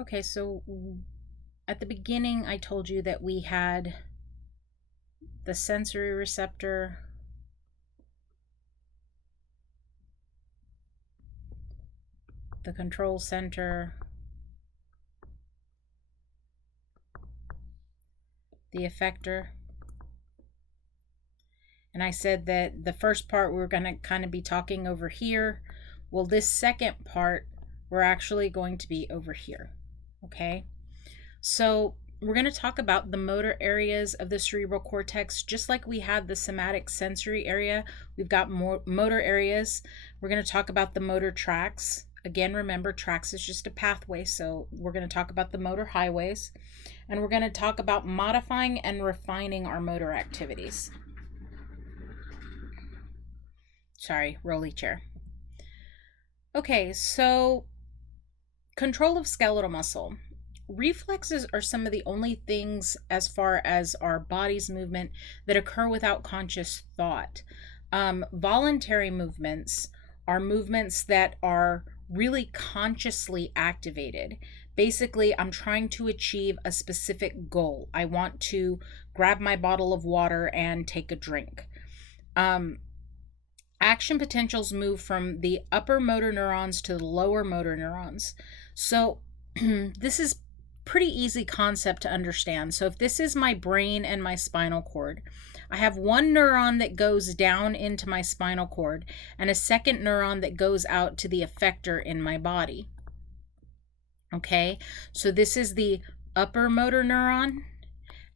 Okay, so at the beginning, I told you that we had the sensory receptor, the control center, the effector. And I said that the first part we're going to kind of be talking over here. Well, this second part, we're actually going to be over here. Okay? So we're going to talk about the motor areas of the cerebral cortex, just like we had the somatic sensory area. We've got more motor areas. We're going to talk about the motor tracts. Again, remember, tracts is just a pathway, so we're going to talk about the motor highways, and we're going to talk about modifying and refining our motor activities. Sorry, rolly chair. Okay, so control of skeletal muscle. Reflexes are some of the only things, as far as our body's movement, that occur without conscious thought. Voluntary movements are movements that are really consciously activated. Basically, I'm trying to achieve a specific goal. I want to grab my bottle of water and take a drink. Action potentials move from the upper motor neurons to the lower motor neurons. So this is pretty easy concept to understand. So if this is my brain and my spinal cord, I have one neuron that goes down into my spinal cord and a second neuron that goes out to the effector in my body. Okay, so this is the upper motor neuron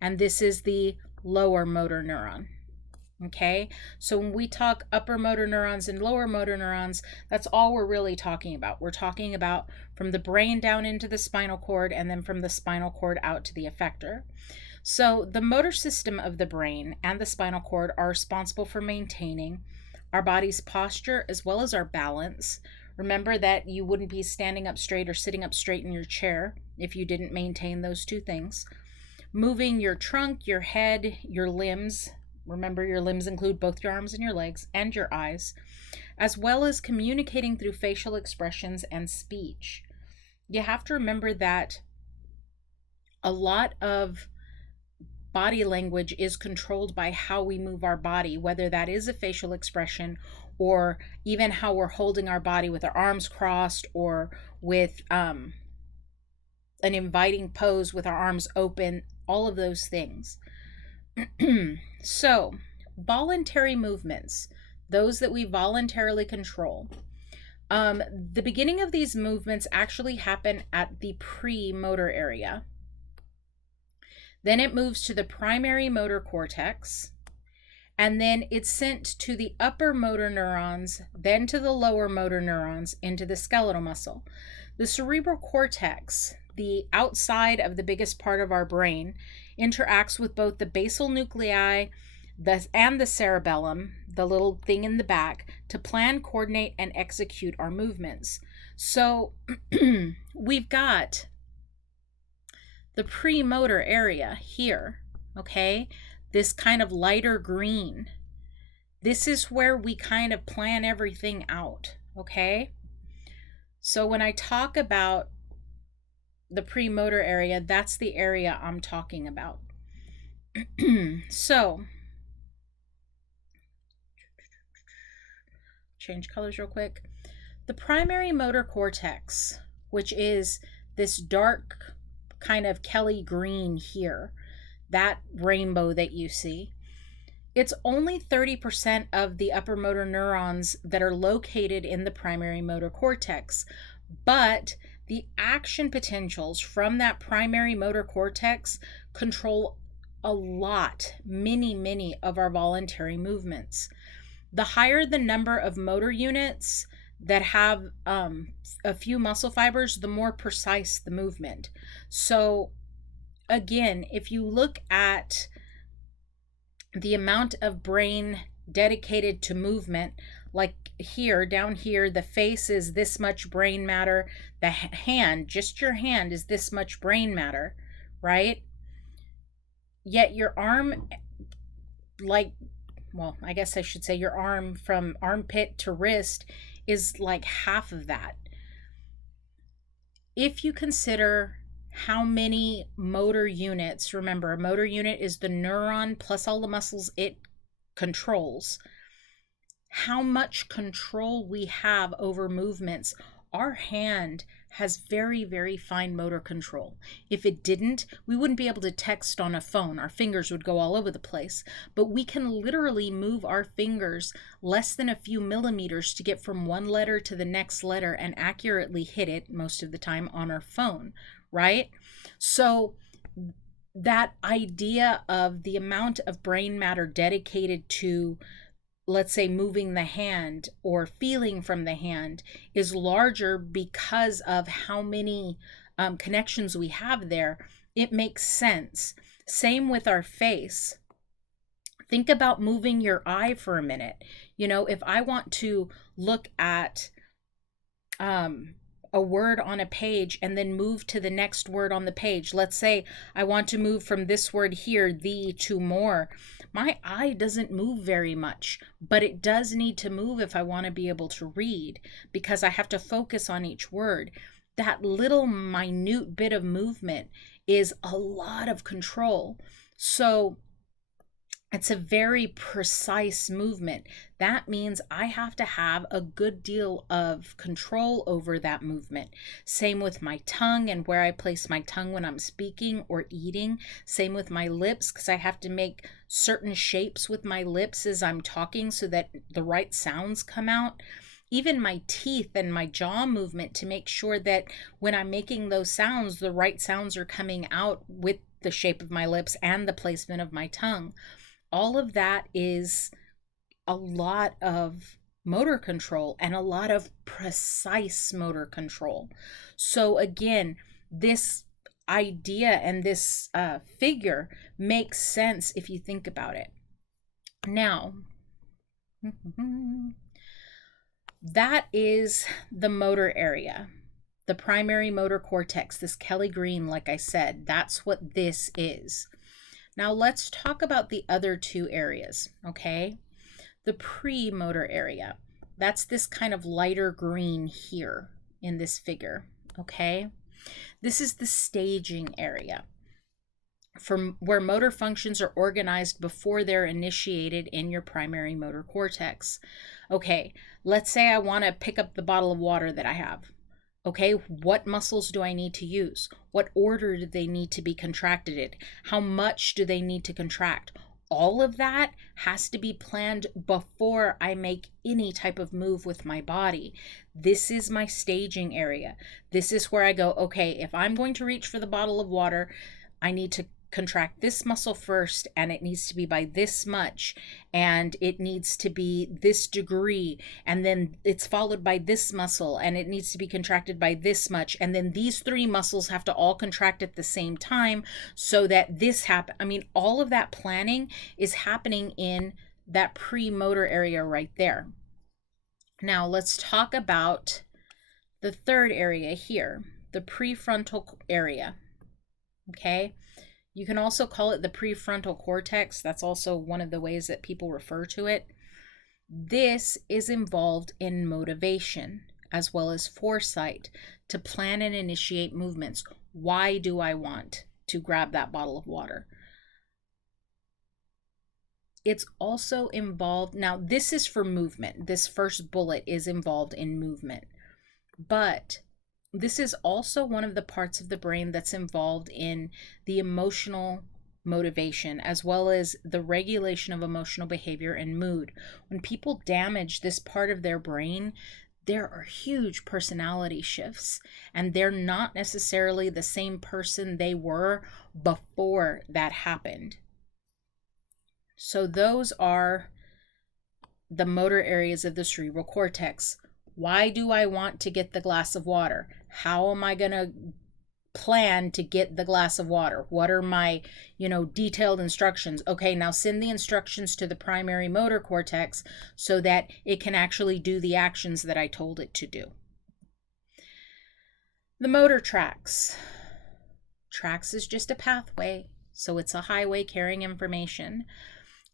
and this is the lower motor neuron. Okay, so when we talk upper motor neurons and lower motor neurons, that's all we're really talking about. We're talking about from the brain down into the spinal cord and then from the spinal cord out to the effector. So the motor system of the brain and the spinal cord are responsible for maintaining our body's posture as well as our balance. Remember that you wouldn't be standing up straight or sitting up straight in your chair if you didn't maintain those two things. Moving your trunk, your head, your limbs. Remember, your limbs include both your arms and your legs and your eyes, as well as communicating through facial expressions and speech. You have to remember that a lot of body language is controlled by how we move our body, whether that is a facial expression or even how we're holding our body with our arms crossed or with an inviting pose with our arms open, all of those things. So, voluntary movements, those that we voluntarily control. The beginning of these movements actually happen at the premotor area. Then it moves to the primary motor cortex, and then it's sent to the upper motor neurons, then to the lower motor neurons, into the skeletal muscle. The cerebral cortex, the outside of the biggest part of our brain, interacts with both the basal nuclei and the cerebellum, the little thing in the back, to plan, coordinate, and execute our movements. So we've got the premotor area here, okay? This kind of lighter green. This is where we kind of plan everything out, okay? So when I talk about the premotor area, that's the area I'm talking about. So, change colors real quick. The primary motor cortex, which is this dark kind of Kelly green here, that rainbow that you see, it's only 30% of the upper motor neurons that are located in the primary motor cortex, but the action potentials from that primary motor cortex control a lot, many of our voluntary movements. The higher the number of motor units that have a few muscle fibers, the more precise the movement. So again, if you look at the amount of brain dedicated to movement, like here, down here, the face is this much brain matter, the hand, just your hand, is this much brain matter, right? Yet your arm, I guess I should say your arm from armpit to wrist is like half of that. if you consider how many motor units, remember, a motor unit is the neuron plus all the muscles it controls, how much control we have over movements. Our hand has very, very fine motor control. If it didn't, we wouldn't be able to text on a phone. Our fingers would go all over the place. But we can literally move our fingers less than a few millimeters to get from one letter to the next letter and accurately hit it most of the time on our phone, right? So that idea of the amount of brain matter dedicated to, let's say, moving the hand or feeling from the hand is larger because of how many connections we have there. It makes sense. Same with our face. Think about moving your eye for a minute. You know, if I want to look at a word on a page and then move to the next word on the page. Let's say I want to move from this word here, thee, to more. My eye doesn't move very much, but it does need to move if I want to be able to read, because I have to focus on each word. That little minute bit of movement is a lot of control. So it's a very precise movement. That means I have to have a good deal of control over that movement. Same with my tongue and where I place my tongue when I'm speaking or eating. Same with my lips, because I have to make certain shapes with my lips as I'm talking so that the right sounds come out. Even my teeth and my jaw movement, to make sure that when I'm making those sounds, the right sounds are coming out with the shape of my lips and the placement of my tongue. All of that is a lot of motor control and a lot of precise motor control. So again, this idea and this figure makes sense if you think about it. Now, that is the motor area, the primary motor cortex, this Kelly green, like I said, that's what this is. Now let's talk about the other two areas, okay? The premotor area, that's this kind of lighter green here in this figure, okay? This is the staging area, from where motor functions are organized before they're initiated in your primary motor cortex. Okay, let's say I want to pick up the bottle of water that I have. Okay, what muscles do I need to use? What order do they need to be contracted in? How much do they need to contract? All of that has to be planned before I make any type of move with my body. This is my staging area. This is where I go, okay, if I'm going to reach for the bottle of water, I need to contract this muscle first, and it needs to be by this much, and it needs to be this degree, and then it's followed by this muscle, and it needs to be contracted by this much, and then these three muscles have to all contract at the same time so that this happens. I mean, all of that planning is happening in that premotor area right there. Now let's talk about the third area here, the prefrontal area. Okay, you can also call it the prefrontal cortex. That's also one of the ways that people refer to it. This is involved in motivation as well as foresight to plan and initiate movements. Why do I want to grab that bottle of water? It's also involved, now this is for movement. This first bullet is involved in movement, but this is also one of the parts of the brain that's involved in the emotional motivation, as well as the regulation of emotional behavior and mood. When people damage this part of their brain, there are huge personality shifts, and they're not necessarily the same person they were before that happened. So those are the motor areas of the cerebral cortex. Why do I want to get the glass of water? How am I going to plan to get the glass of water? What are my, detailed instructions? Okay, now send the instructions to the primary motor cortex so that it can actually do the actions that I told it to do. The motor tracts. Tracts is just a pathway, so it's a highway carrying information.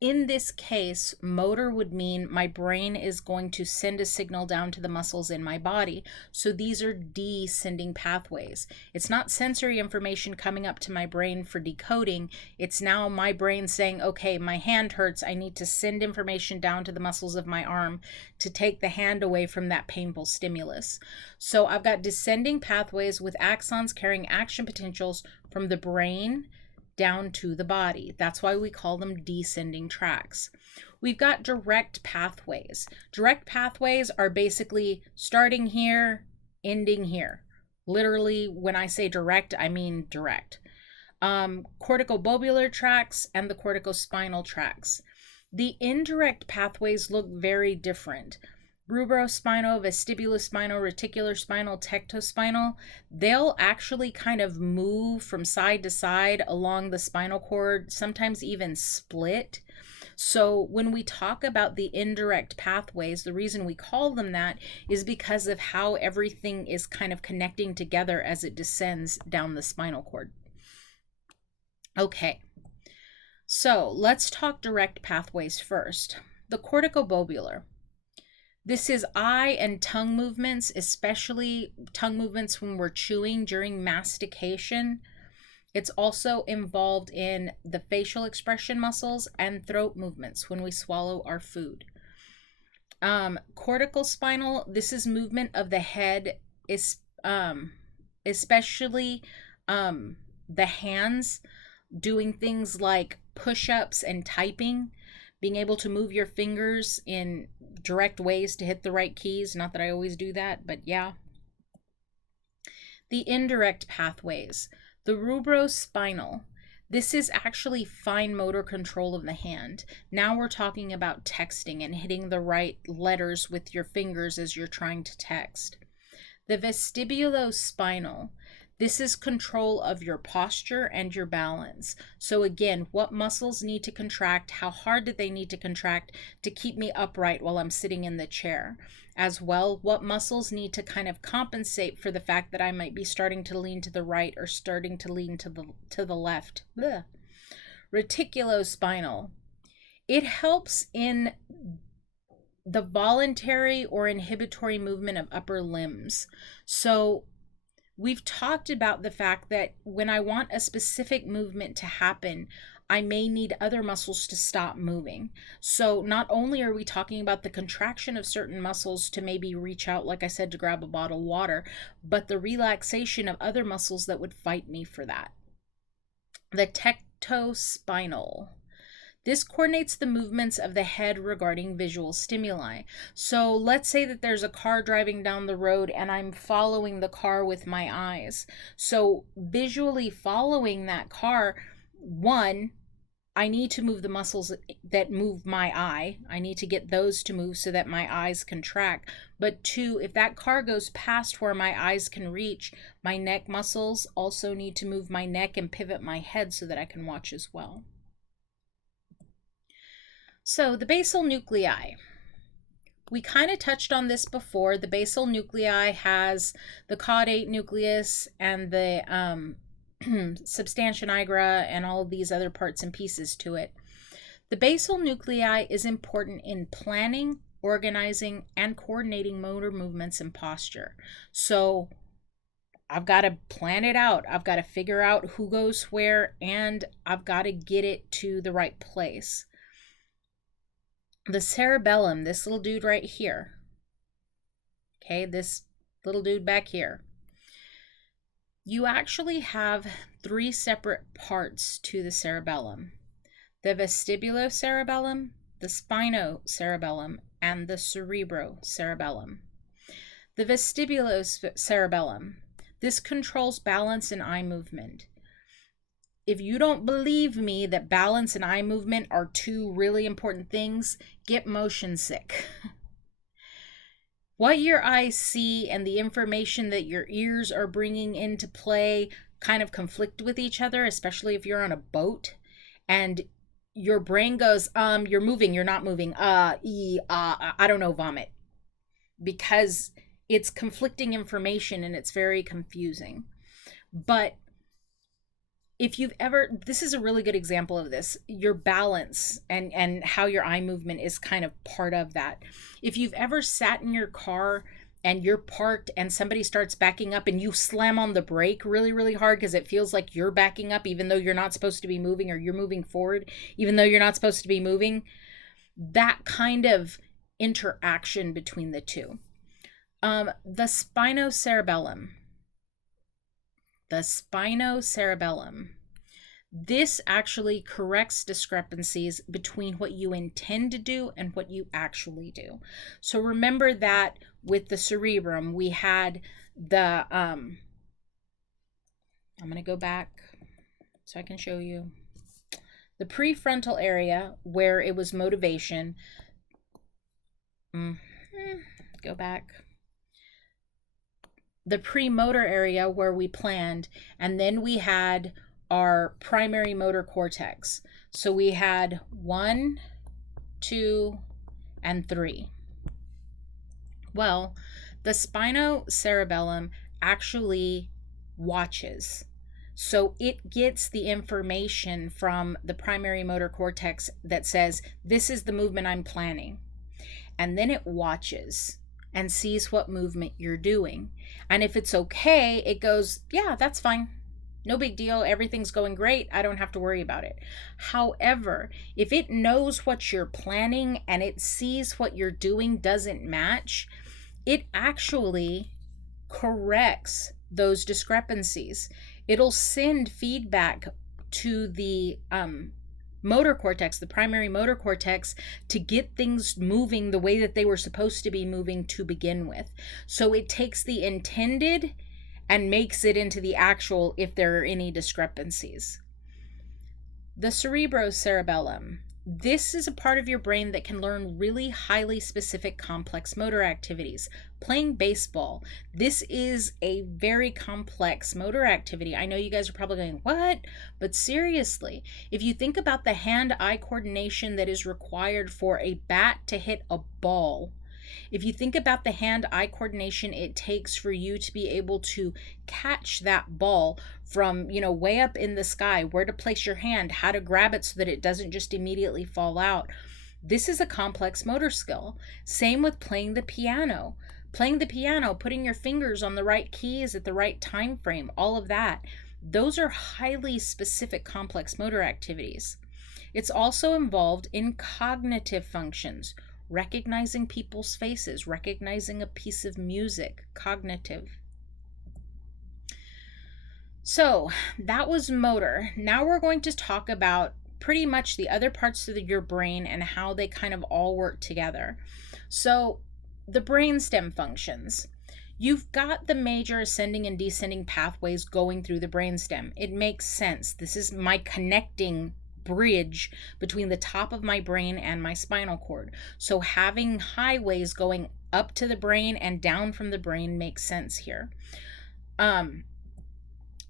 In this case, motor would mean my brain is going to send a signal down to the muscles in my body. So these are descending pathways. It's not sensory information coming up to my brain for decoding. It's now my brain saying, okay, my hand hurts. I need to send information down to the muscles of my arm to take the hand away from that painful stimulus. So I've got descending pathways with axons carrying action potentials from the brain down to the body. That's why we call them descending tracts. We've got direct pathways. Direct pathways are basically starting here, ending here. Literally, when I say direct, I mean direct. Corticobobular tracts and the corticospinal tracts. The indirect pathways look very different. Rubrospinal, vestibulospinal, reticulospinal, tectospinal, they'll actually kind of move from side to side along the spinal cord, sometimes even split. So when we talk about the indirect pathways, the reason we call them that is because of how everything is kind of connecting together as it descends down the spinal cord. Okay, so let's talk direct pathways first. The corticobobular. This is eye and tongue movements, especially tongue movements when we're chewing during mastication. It's also involved in the facial expression muscles and throat movements when we swallow our food. Cortical spinal, this is movement of the head, especially the hands, doing things like push-ups and typing. Being able to move your fingers in direct ways to hit the right keys. Not that I always do that, but yeah. The indirect pathways. The rubrospinal. This is actually fine motor control of the hand. Now we're talking about texting and hitting the right letters with your fingers as you're trying to text. The vestibulospinal. This is control of your posture and your balance. So again, what muscles need to contract? How hard do they need to contract to keep me upright while I'm sitting in the chair? As well, what muscles need to kind of compensate for the fact that I might be starting to lean to the right or starting to lean to the left? Blech. Reticulospinal. It helps in the voluntary or inhibitory movement of upper limbs. So we've talked about the fact that when I want a specific movement to happen, I may need other muscles to stop moving. So not only are we talking about the contraction of certain muscles to maybe reach out, like I said, to grab a bottle of water, but the relaxation of other muscles that would fight me for that. The tectospinal. This coordinates the movements of the head regarding visual stimuli. So let's say that there's a car driving down the road and I'm following the car with my eyes. So visually following that car, one, I need to move the muscles that move my eye. I need to get those to move so that my eyes contract. But two, if that car goes past where my eyes can reach, my neck muscles also need to move my neck and pivot my head so that I can watch as well. So the basal nuclei, we kind of touched on this before. The basal nuclei has the caudate nucleus and the substantia nigra and all of these other parts and pieces to it. The basal nuclei is important in planning, organizing, and coordinating motor movements and posture. So I've got to plan it out. I've got to figure out who goes where, and I've got to get it to the right place. The cerebellum, this little dude right here. Okay, this little dude back here. You actually have three separate parts to the cerebellum. The vestibulocerebellum, the spinocerebellum, and the cerebrocerebellum. The vestibulocerebellum, this controls balance and eye movement. If you don't believe me that balance and eye movement are two really important things, get motion sick. What your eyes see and the information that your ears are bringing into play kind of conflict with each other, especially if you're on a boat and your brain goes, you're moving, you're not moving, I don't know, vomit. Because it's conflicting information and it's very confusing. But if you've ever, this is a really good example of this, your balance and how your eye movement is kind of part of that. If you've ever sat in your car and you're parked and somebody starts backing up and you slam on the brake really, really hard because it feels like you're backing up even though you're not supposed to be moving, or you're moving forward even though you're not supposed to be moving, that kind of interaction between the two. The spinocerebellum. The spinocerebellum. This actually corrects discrepancies between what you intend to do and what you actually do. So remember that with the cerebrum, we had the, I'm going to go back so I can show you. The prefrontal area where it was motivation. Go back. The premotor area where we planned, and then we had our primary motor cortex. So we had 1, 2, and 3. Well, the spinocerebellum actually watches. So it gets the information from the primary motor cortex that says, this is the movement I'm planning. And then it watches and sees what movement you're doing. And if it's okay, it goes, yeah, that's fine. No big deal. Everything's going great. I don't have to worry about it. However, if it knows what you're planning and it sees what you're doing doesn't match, it actually corrects those discrepancies. It'll send feedback to the motor cortex, the primary motor cortex, to get things moving the way that they were supposed to be moving to begin with. So it takes the intended and makes it into the actual if there are any discrepancies. The cerebrocerebellum. This is a part of your brain that can learn really highly specific complex motor activities. Playing baseball. This is a very complex motor activity. I know you guys are probably going, what? But seriously, if you think about the hand-eye coordination that is required for a bat to hit a ball, if you think about the hand-eye coordination it takes for you to be able to catch that ball from, way up in the sky, where to place your hand, how to grab it so that it doesn't just immediately fall out. This is a complex motor skill. Same with playing the piano. Playing the piano, putting your fingers on the right keys at the right time frame, all of that. Those are highly specific complex motor activities. It's also involved in cognitive functions. Recognizing people's faces, recognizing a piece of music, cognitive. So that was motor. Now we're going to talk about pretty much the other parts of your brain and how they kind of all work together. So the brainstem functions. You've got the major ascending and descending pathways going through the brainstem. It makes sense. This is my connecting bridge between the top of my brain and my spinal cord. So having highways going up to the brain and down from the brain makes sense here.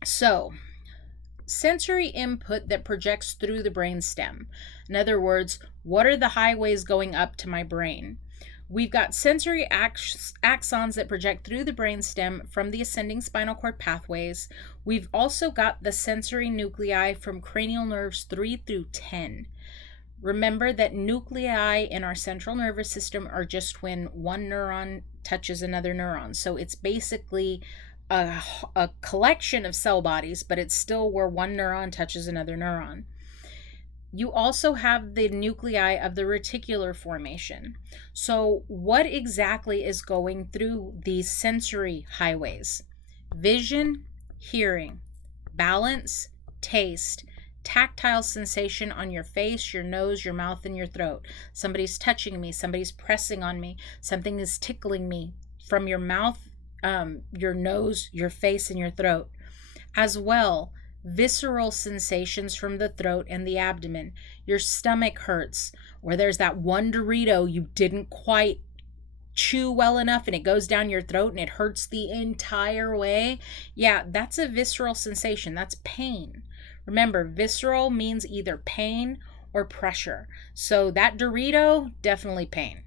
So sensory input that projects through the brainstem. In other words, what are the highways going up to my brain? We've got sensory axons that project through the brainstem from the ascending spinal cord pathways. We've also got the sensory nuclei from cranial nerves 3 through 10. Remember that nuclei in our central nervous system are just when one neuron touches another neuron. So it's basically a collection of cell bodies, but it's still where one neuron touches another neuron. You also have the nuclei of the reticular formation. So what exactly is going through these sensory highways? Vision, hearing, balance, taste, tactile sensation on your face, your nose, your mouth, and your throat. Somebody's touching me, somebody's pressing on me, something is tickling me from your mouth, your nose, your face, and your throat. As well, visceral sensations from the throat and the abdomen. Your stomach hurts, or there's that one Dorito you didn't quite chew well enough and it goes down your throat and it hurts the entire way. Yeah, that's a visceral sensation. That's pain. Remember, visceral means either pain or pressure. So that Dorito, definitely pain.